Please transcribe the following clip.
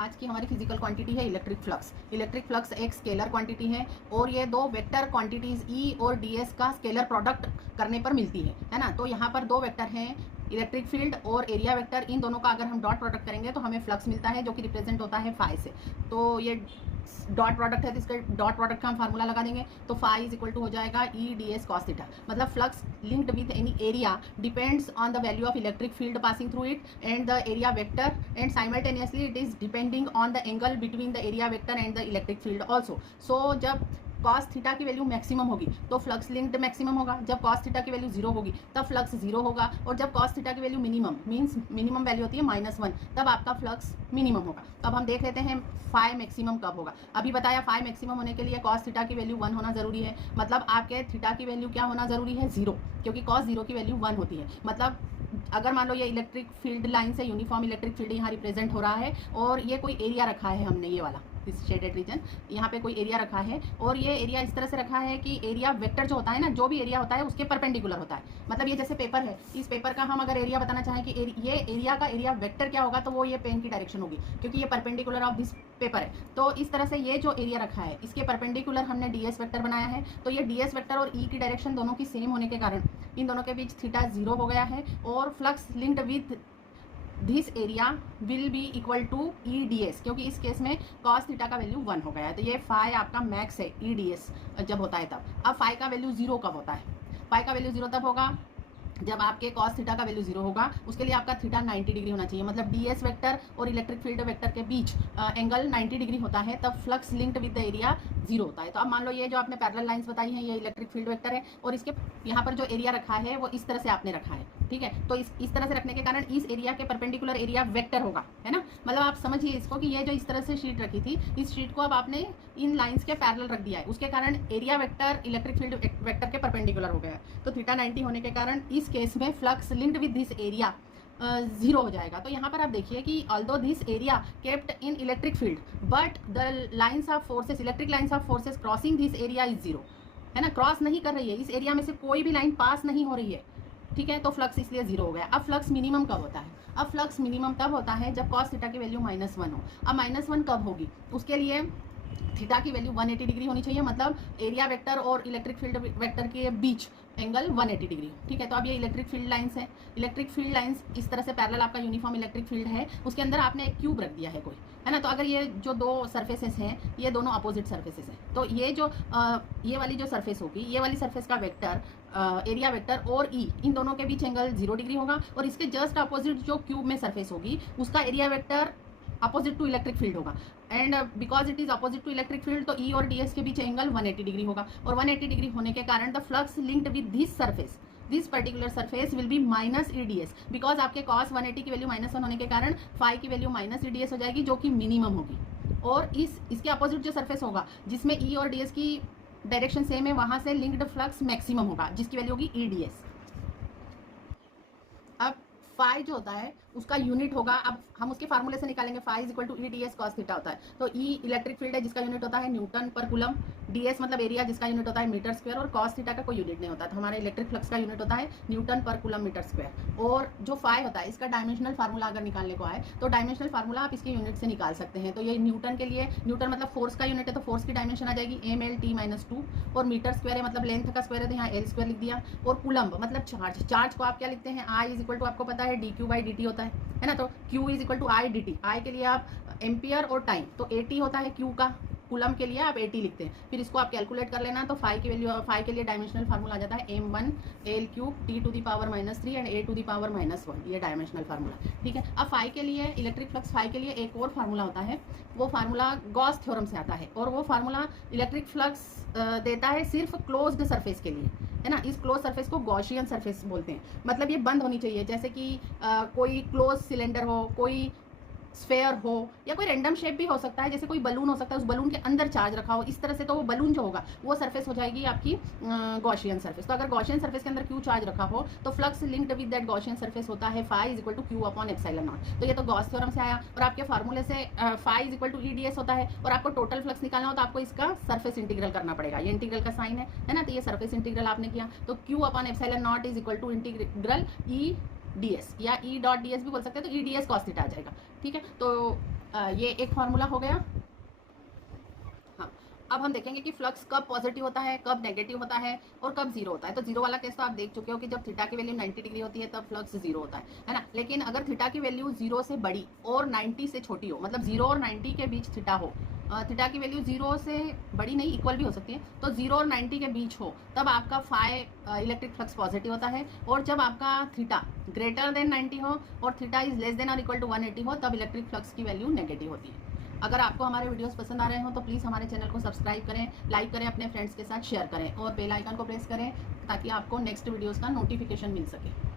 आज की हमारी फिजिकल क्वांटिटी है इलेक्ट्रिक फ्लक्स। इलेक्ट्रिक फ्लक्स एक स्केलर क्वांटिटी है और ये दो वेक्टर क्वांटिटीज ई और ds का स्केलर प्रोडक्ट करने पर मिलती है ना। तो यहाँ पर दो वेक्टर हैं, इलेक्ट्रिक फील्ड और एरिया वेक्टर। इन दोनों का अगर हम डॉट प्रोडक्ट करेंगे तो हमें फ्लक्स मिलता है जो कि रिप्रेजेंट होता है फाई से। तो ये डॉट प्रोडक्ट है तो इसके डॉट प्रोडक्ट का हम फार्मूला लगा देंगे तो फाई इज इक्वल टू हो जाएगा ई ds cos थीटा। मतलब flux linked with any area depends on the value of electric field passing through it and the area vector and simultaneously it is depending on the angle between the area vector and the electric field also. So जब cos theta की value maximum होगी तो flux linked maximum होगा, जब cos theta की value zero होगी तब flux zero होगा, और जब cos थीटा की value minimum means minimum value होती है -1 तब आपका फ्लक्स मिनिमम होगा। तो अब हम देख लेते हैं फाई मैक्सिमम कब होगा। अभी बताया फाई मैक्सिमम होने के लिए cos थीटा की वैल्यू 1 होना जरूरी है, मतलब आपके थीटा की वैल्यू क्या होना जरूरी है 0, क्योंकि cos 0 की वैल्यू 1 होती है। मतलब अगर मान लो ये इलेक्ट्रिक फील्ड लाइन से यूनिफॉर्म इलेक्ट्रिक फील्ड यहाँ रिप्रेजेंट हो रहा है और ये कोई एरिया रखा है हमने, ये वाला दिस शेडेड रीजन, यहाँ पे कोई एरिया रखा है और ये एरिया इस तरह से रखा है कि एरिया वेक्टर जो होता है ना, जो भी एरिया होता है उसके परपेंडिकुलर होता है। मतलब ये जैसे पेपर है, इस पेपर का हम अगर एरिया बताना चाहें कि ये एरिया का एरिया वेक्टर क्या होगा तो वो ये पेन की डायरेक्शन होगी, क्योंकि ये परपेंडिकुलर ऑफ दिस पेपर है। तो इस तरह से ये जो एरिया रखा है इसके परपेंडिकुलर हमने ds वेक्टर बनाया है। तो ये ds वेक्टर और e की डायरेक्शन दोनों की सेम होने के कारण इन दोनों के बीच थीटा 0 हो गया है और flux linked with this area will be equal to E ds, क्योंकि इस केस में cos थीटा का वैल्यू 1 हो गया है। तो ये फाई आपका मैक्स है ई ds जब होता है तब। अब फाई का वैल्यू 0 कब होता है? फाई का वैल्यू 0 तब होगा जब आपके cos थीटा का वैल्यू 0 होगा। उसके लिए आपका थीटा 90 डिग्री होना चाहिए, मतलब ds वेक्टर और इलेक्ट्रिक फील्ड वेक्टर के बीच एंगल 90 डिग्री होता है, तब flux linked with the area 0 होता है। तो अब मान लो ये जो आपने पैरेलल लाइंस बताई हैं ये इलेक्ट्रिक फील्ड वेक्टर है और इसके यहाँ पर जो एरिया रखा है वो इस तरह से आपने रखा है, ठीक है। तो इस तरह से रखने के कारण इस एरिया के परपेंडिकुलर एरिया वेक्टर होगा, है ना। मतलब आप समझिए इसको कि ये जो इस तरह से शीट रखी थी, इस शीट को अब आपने इन लाइंस के पैरेलल रख दिया है, उसके कारण area vector electric field vector के परपेंडिकुलर हो गया है। तो थीटा 90 होने के कारण इस केस में flux linked with this area 0 हो जाएगा। तो यहाँ पर आप देखिए कि although this area kept in electric field but the lines of forces, electric lines of forces crossing this area is 0, है ना। क्रॉस नहीं कर रही है, इस एरिया में से कोई भी लाइन पास नहीं हो रही है, ठीक है। तो फ्लक्स इसलिए 0 हो गया। अब फ्लक्स मिनिमम कब होता है? अब फ्लक्स मिनिमम तब होता है जब cos थीटा की वैल्यू -1 हो। अब -1 कब होगी? उसके लिए थीटा की वैल्यू 180 डिग्री होनी चाहिए, मतलब एरिया वेक्टर और इलेक्ट्रिक फील्ड वेक्टर के बीच एंगल 180 डिग्री, ठीक है। तो अब ये इलेक्ट्रिक फील्ड लाइंस है, इलेक्ट्रिक फील्ड लाइंस इस तरह से पैरेलल आपका यूनिफॉर्म इलेक्ट्रिक फील्ड है, उसके अंदर आपने एक क्यूब रख दिया है कोई, है ना। तो अगर ये जो दो सरफेसेस हैं ये दोनों अपोजिट सरफेसेस हैं, तो ये जो ये वाली जो सरफेस होगी, ये वाली सरफेस का वेक्टर एरिया वेक्टर और ई, इन दोनों के बीच एंगल 0 डिग्री होगा, और इसके जस्ट अपोजिट जो क्यूब में सरफेस होगी उसका area vector opposite to electric field होगा, and because it is opposite to electric field तो ई और ds के बीच एंगल 180 डिग्री होगा, और 180 डिग्री होने के कारण the flux linked with this surface, this particular surface will be minus E ds, because आपके cos 180 की वैल्यू -1 होने के कारण फाई की वैल्यू माइनस ई ds हो जाएगी, जो कि मिनिमम होगी। और इसके अपोजिट जो सरफेस होगा जिसमें ई और ds की डायरेक्शन सेम है, वहां से लिंक्ड फ्लक्स मैक्सिमम होगा, जिसकी वैल्यू होगी ई ds। अब फाई जो होता है उसका यूनिट होगा, अब हम उसके फार्मूले से निकालेंगे, phi is equal to E ds cos theta होता है। तो ई इलेक्ट्रिक फील्ड है जिसका यूनिट होता है न्यूटन पर कूलम, ds मतलब एरिया जिसका यूनिट होता है मीटर स्क्वायर, और cos थीटा का कोई यूनिट नहीं होता। तो हमारे इलेक्ट्रिक फ्लक्स का यूनिट होता है न्यूटन पर कूलम मीटर स्क्वायर। और जो फाई होता है इसका डायमेंशनल फार्मूला अगर निकालने को आए तो डायमेंशनल फार्मूला आप इसके यूनिट से निकाल सकते हैं। तो ये न्यूटन के लिए, न्यूटन मतलब फोर्स का यूनिट है तो फोर्स की डायमेंशन आ जाएगी mlt-2, और मीटर स्क्वायर है मतलब लेंथ का स्क्वायर है तो यहाँ l स्क्वायर लिख दिया, और कूलम मतलब चार्ज, चार्ज को आप क्या लिखते हैं I इज इक्वल टू आपको पता है dq/dt होता है ना। तो q is equal to I dt, I के लिए आप एम्पियर और टाइम, तो 80 होता है q का, कूलम के लिए आप 80 लिखते हैं, फिर इसको आप कैलकुलेट कर लेना। तो फाई की वैल्यू, फाई के लिए डायमेंशनल फार्मूला आ जाता है m1 l³ t⁻³ and a⁻⁻1, ये डायमेंशनल फार्मूला, ठीक है। अब फाई के लिए, इलेक्ट्रिक फ्लक्स फाई के लिए एक और फार्मूला होता है, वो फार्मूला गॉस थ्योरम से आता है, और वो फार्मूला इलेक्ट्रिक फ्लक्स देता है सिर्फ क्लोज्ड सरफेस के लिए, है ना। इस क्लोज सरफेस को गॉसियन सरफेस बोलते हैं, मतलब ये बंद होनी चाहिए, जैसे कि कोई क्लोज सिलेंडर हो, कोई स्फेयर हो, या कोई रैंडम शेप भी हो सकता है, जैसे कोई बलून हो सकता है, उस बलून के अंदर चार्ज रखा हो इस तरह से, तो वो बलून जो होगा वो सरफेस हो जाएगी आपकी गॉसियन सरफेस। तो अगर गॉसियन सरफेस के अंदर क्यू चार्ज रखा हो तो flux linked with that Gaussian surface होता है phi is equal to q/ε0। तो ये तो गॉस थ्योरम से आया, और आपके फार्मूले से phi is equal to E ds होता है, और आपको टोटल फ्लक्स निकालना हो तो आपको इसका सरफेस इंटीग्रल करना पड़ेगा, ये इंटीग्रल का साइन है ना। तो ये सरफेस इंटीग्रल आपने किया, तो q/ε0 is equal to integral E ds, या ई डॉट ds भी बोल सकते हैं, तो ई ds cos थीटा आ जाएगा, ठीक है। तो ये एक फार्मूला हो गया। हाँ, अब हम देखेंगे कि फ्लक्स कब पॉजिटिव होता है, कब नेगेटिव होता है और कब जीरो होता है। तो जीरो वाला केस तो आप देख चुके हो कि जब थीटा की वैल्यू 90 डिग्री होती है तब फ्लक्स जीरो होता है ना। लेकिन अगर थीटा की वैल्यू जीरो से बड़ी और 90 से छोटी हो, मतलब जीरो और 90 के बीच थीटा हो, थीटा की वैल्यू जीरो से बड़ी नहीं, इक्वल भी हो सकती है, तो जीरो और 90 के बीच हो तब आपका फाई इलेक्ट्रिक फ्लक्स पॉजिटिव होता है। और जब आपका थीटा ग्रेटर देन 90 हो और थीटा इज लेस देन और इक्वल टू 180 हो तब इलेक्ट्रिक फ्लक्स की वैल्यू नेगेटिव होती है। अगर आपको हमारे वीडियोस पसंद आ रहे हो तो प्लीज़ हमारे चैनल को सब्सक्राइब करें, लाइक करें, अपने फ्रेंड्स के साथ शेयर करें और बेल आइकन को प्रेस करें ताकि आपको नेक्स्ट वीडियोस का नोटिफिकेशन मिल सके।